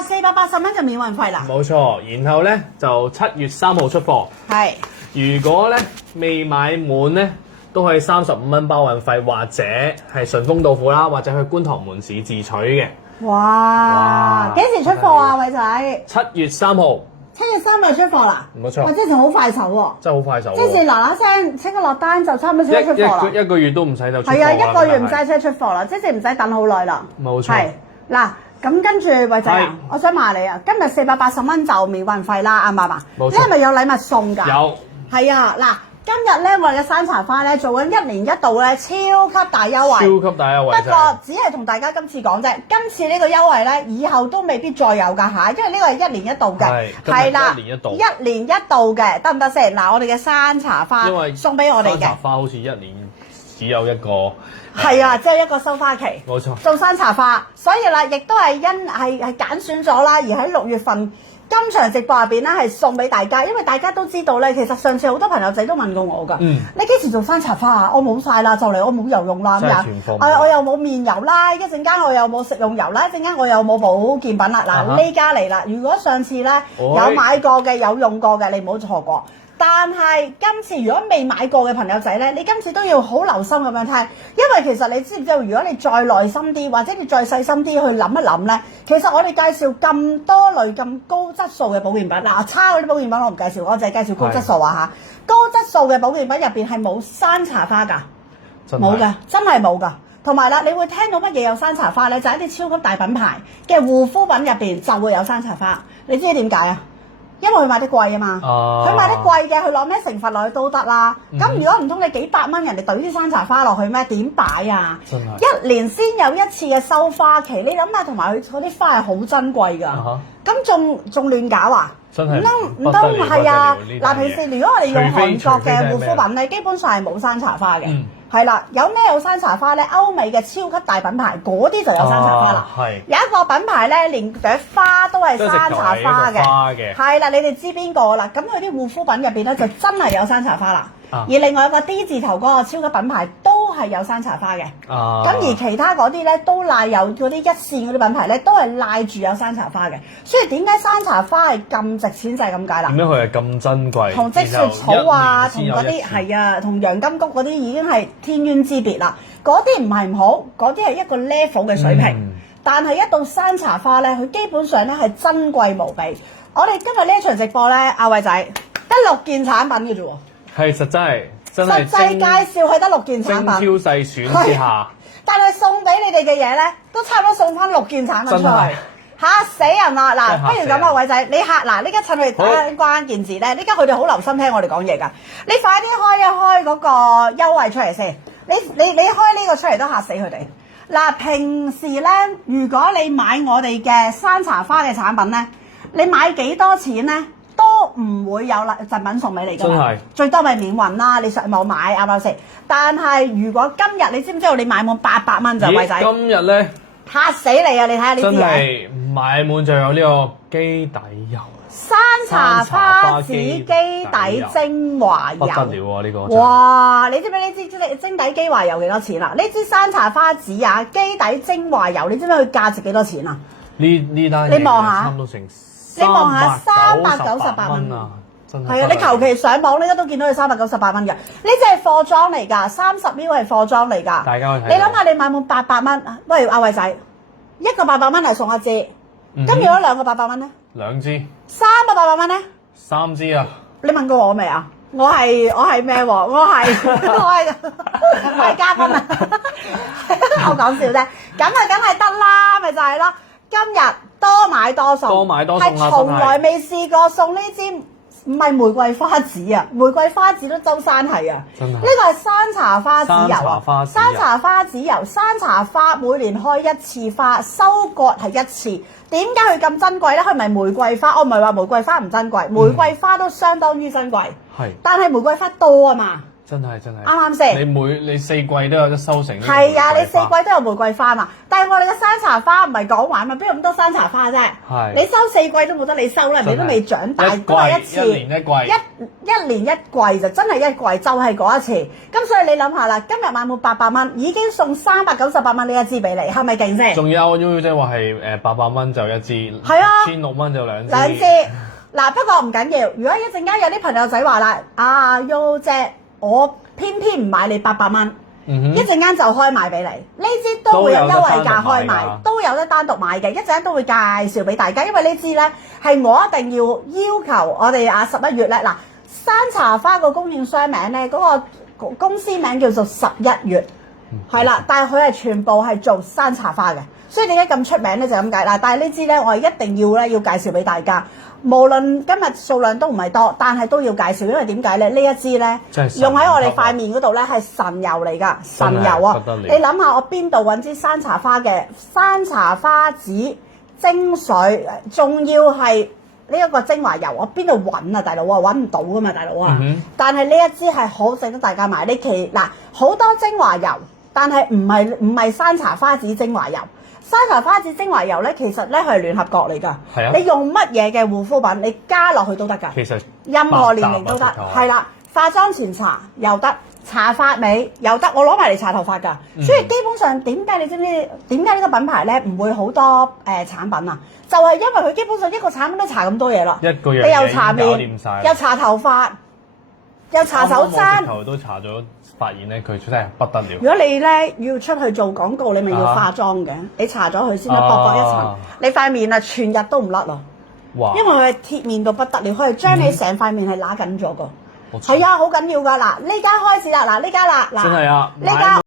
哇，480蚊就免運費啦。冇錯，然後咧就7月3號出貨。係。如果咧未買滿咧，都可以35蚊包運費，或者係順豐到付啦，或者去觀塘門市自取嘅。哇！幾時出貨啊，偉仔？7月3號。7月3日出貨啦。冇錯。哇！之前好快手喎。真係好快手。即係嗱嗱聲，即刻落單就差唔多即刻出貨啦。一個月都唔使就出貨啦。係啊，一個月唔使即刻出貨啦，即係唔使等好耐啦。冇錯。係嗱，咁跟住偉仔啊，我想問你啊，今日480蚊就免運費啦，啱唔啱啊？冇錯。你係咪有禮物送㗎？有。係啊，嗱。今日咧，我哋嘅山茶花咧做緊1年1度咧超級大優惠，超級大優惠。不過只係同大家今次講啫，今次呢個優惠咧，以後都未必再有㗎嚇，因為呢個係1年1度嘅，係啦，1年1度嘅，得唔得先？嗱，我哋嘅山茶花送俾我哋嘅。山茶花好似1年只有一個。係啊，即係一個收花期。冇錯。做山茶花，所以啦，亦都係係揀選咗啦，而喺6月份。今場直播入邊咧係送俾大家，因為大家都知道咧，其實上次好多朋友仔都問過我㗎。你幾時做山茶花啊？我冇晒啦，就嚟我冇油用啦咁樣。我又冇面油啦，一陣間我又冇食用油啦，一陣間我又冇保健品啦。嗱，呢家嚟啦，如果上次咧有買過嘅、有用過嘅，你唔好錯過。但係今次如果未買過嘅朋友仔咧，你今次都要好留心咁樣聽，因為其實你知唔知道？如果你再耐心啲，或者你再細心啲去諗一諗咧，其實我哋介紹咁多類咁高質素嘅保健品，嗱差嗰啲保健品我唔介紹，我淨係介紹高質素啊嚇。高質素嘅保健品入邊係冇山茶花㗎，冇㗎，真係冇㗎。同埋啦，你會聽到乜嘢有山茶花咧？就係一啲超級大品牌嘅護膚品入邊就會有山茶花，你知點解啊？因為佢買得貴啊嘛，佢買得貴嘅，佢攞咩成分落去都得啦。咁如果唔通你幾百蚊人哋懟啲山茶花落去咩？點擺啊？真係1年先有一次嘅收花期，你諗下，同埋佢嗰啲花係好珍貴㗎。咁仲亂搞啊？真係唔通係啊？嗱，平時如果我哋用韓國嘅護膚品咧，基本上係冇山茶花嘅。係啦，有咩有山茶花咧？歐美嘅超級大品牌嗰啲就有山茶花啦。有一個品牌咧，連朵花都係山茶花嘅。係啦，你哋知邊個啦？咁佢啲護膚品入邊咧就真係有山茶花啦。而另外一個 D 字頭嗰個超級品牌都係有山茶花嘅。咁而其他嗰啲咧都賴有嗰啲一線嗰啲品牌咧都係賴住有山茶花嘅。所以點解山茶花係咁值錢就係咁解啦。點解佢係咁珍貴？同積雪草啊，同嗰啲係啊，同洋金菊嗰啲已經係天淵之別啦。嗰啲唔係唔好，嗰啲係一個 level 嘅水平。但係一到山茶花咧，佢基本上咧係珍貴無比。我哋今日呢一場直播咧，阿偉仔得6件產品嘅啫喎。係實際介紹係得6件產品。精挑細選之下，但係送俾你哋嘅嘢咧，都差唔多送翻6件產品出去。嚇死人啦！嗱，不如咁啊，偉仔，你嗱，呢家趁佢哋打關鍵字咧，呢家佢哋好留心聽我哋講嘢㗎。你快啲開一開嗰個優惠出嚟先。你開呢個出嚟都嚇死佢哋。嗱，平時咧，如果你買我哋嘅山茶花嘅產品咧，你買幾多錢咧，都唔會有贈品送俾你㗎嘛。最多咪免運啦，你上網買啱唔啱先？但係如果今日你知唔知道你買滿800蚊就偉仔？今日咧嚇死你啊！你睇下呢啲嘢。真係買滿就有呢個基底油。山茶花籽基底精華油不得了喎！呢個哇！你知唔知呢支精底精華油幾多錢啊？呢支山茶花籽啊，基底精華油，你知唔知佢價值幾多錢啊？呢單你望下，差唔多成你望下398蚊啊！真係啊！你求其上網咧都見到佢398蚊嘅，呢隻係貨裝嚟㗎，30ml係貨裝嚟㗎。大家去睇。你諗下，你買滿800蚊，喂阿偉仔，一個800蚊係送一支，咁如果2個800蚊咧？2支。3個800蚊咧？3支啊！你問過我未啊？我係咩喎？我係嘉賓啊！我講笑啫，咁啊梗係得啦，咪就係咯。今日多買多送，係從來未試過送呢支唔係玫瑰花籽啊！玫瑰花籽都周山係啊！呢個係山茶花籽油啊！山茶花籽油，山茶花每年開一次花，收割係一次。點解佢咁珍貴咧？佢唔係玫瑰花，我唔係話玫瑰花唔珍貴，玫瑰花都相當於珍貴。係，但係玫瑰花多啊嘛，真係啱啱先？你四季都有得收成。係啊，你四季都有玫瑰花嘛。但係我哋嘅山茶花唔係講玩嘛，邊有咁多山茶花啫？係。你收四季都冇得你收啦，你都未長大，都係一次。一年一季。一年一季就真係一季，就係嗰一次。咁所以你諗下啦，今日買滿800蚊，已經送398蚊呢一支俾你，係咪勁先？仲有即係話係800蚊就一支，係啊，1600蚊就兩支。兩支。嗱，不過唔緊要，如果一陣間有啲朋友仔話啦，Yo 姐，我偏偏唔買你800蚊，一陣間就開賣俾你，呢支都會有優惠價開賣，都有得單獨買嘅，一陣間都會介紹俾大家，因為呢支咧係我一定要求我哋11月咧，嗱，山茶花個供應商名咧，嗰個公司名叫做11月，係啦，但係佢係全部係做山茶花嘅，所以點解咁出名咧就咁解啦。但係呢支咧，我係一定要介紹俾大家。無論今日數量都唔係多，但係都要介紹，因為點解咧？呢一支咧用喺我哋塊面嗰度咧係神油嚟㗎，神油啊！你諗下，我邊度揾支山茶花嘅山茶花籽精水，仲要係呢一個精華油，我邊度揾啊，大佬啊，揾唔到㗎嘛，大佬啊！但係呢一支係好值得大家買。嗱好多精華油，但係唔係山茶花籽精華油。山茶花籽精華油咧，其實咧係聯合國嚟㗎。係啊。你用乜嘢嘅護膚品，你加落去都得㗎。其實任何年齡都得。係啦，化妝前搽又得，搽髮尾又得，我攞埋嚟搽頭髮㗎。所以基本上點解你知唔知點解呢個品牌咧唔會好多產品啊？就係因為佢基本上一個產品都搽咁多嘢啦。一個樣你又搽面，又搽頭髮，又搽手踭。頭都搽咗。發現咧佢真係不得了。如果你咧要出去做廣告，你咪要化妝嘅，你搽咗佢先啦，薄薄一層，你塊面啊全日都唔甩咯。哇！因為佢係貼面到不得了，佢係將你成塊面係揦緊咗個。係啊，好緊要㗎嗱，呢家開始啦，嗱呢家啦，嗱真係啊，呢家。